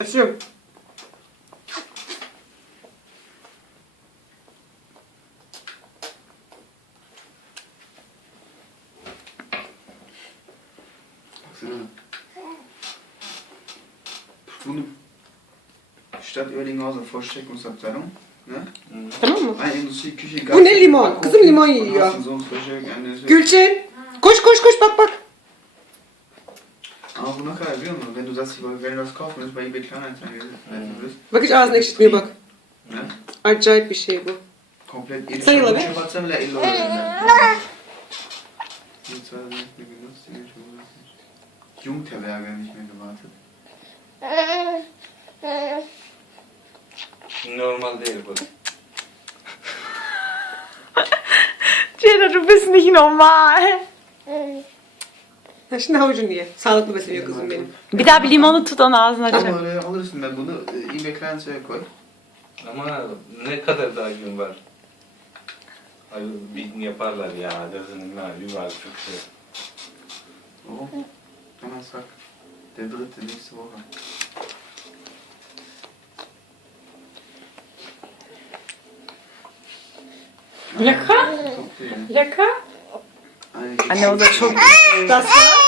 Açıyorum. Baksana. Bunu statt Oerlinghausen Vorstreckungsabteilung, ne? Tamam mı? Eine Industrieküche. Bu ne limon? Kızım limon yiyor. Gülçin. Koş koş koş bak bak. Aber wo noch keiner will, wenn du das, wenn du das kaufen willst, bei eBay Kleinanzeigen willst, Bak hiç ağzını ekşitmiyor bak. ne? Acayip bir şey bu. Komplett edel. Sayıla be. Watzemler Elo. Jungterberger nicht mehr gewartet. Normal değil bu. Ceyda, du bist nicht normal. Ha, şimdi havucunu ye. Sağlıklı besleniyor kızım benim. Bir daha bir limonu tut, onu ağzına aç. Ama alırsın ben bunu eBay Kleinanzeigen koy. Ama ne kadar daha gün var? Ay, bir gün yaparlar ya. Dersin ne bir var çok şey. Warum? Donnerstag, der 3. nächste Woche. Lecker? Okay. Lecker? Eine Anne, o da çok Das var.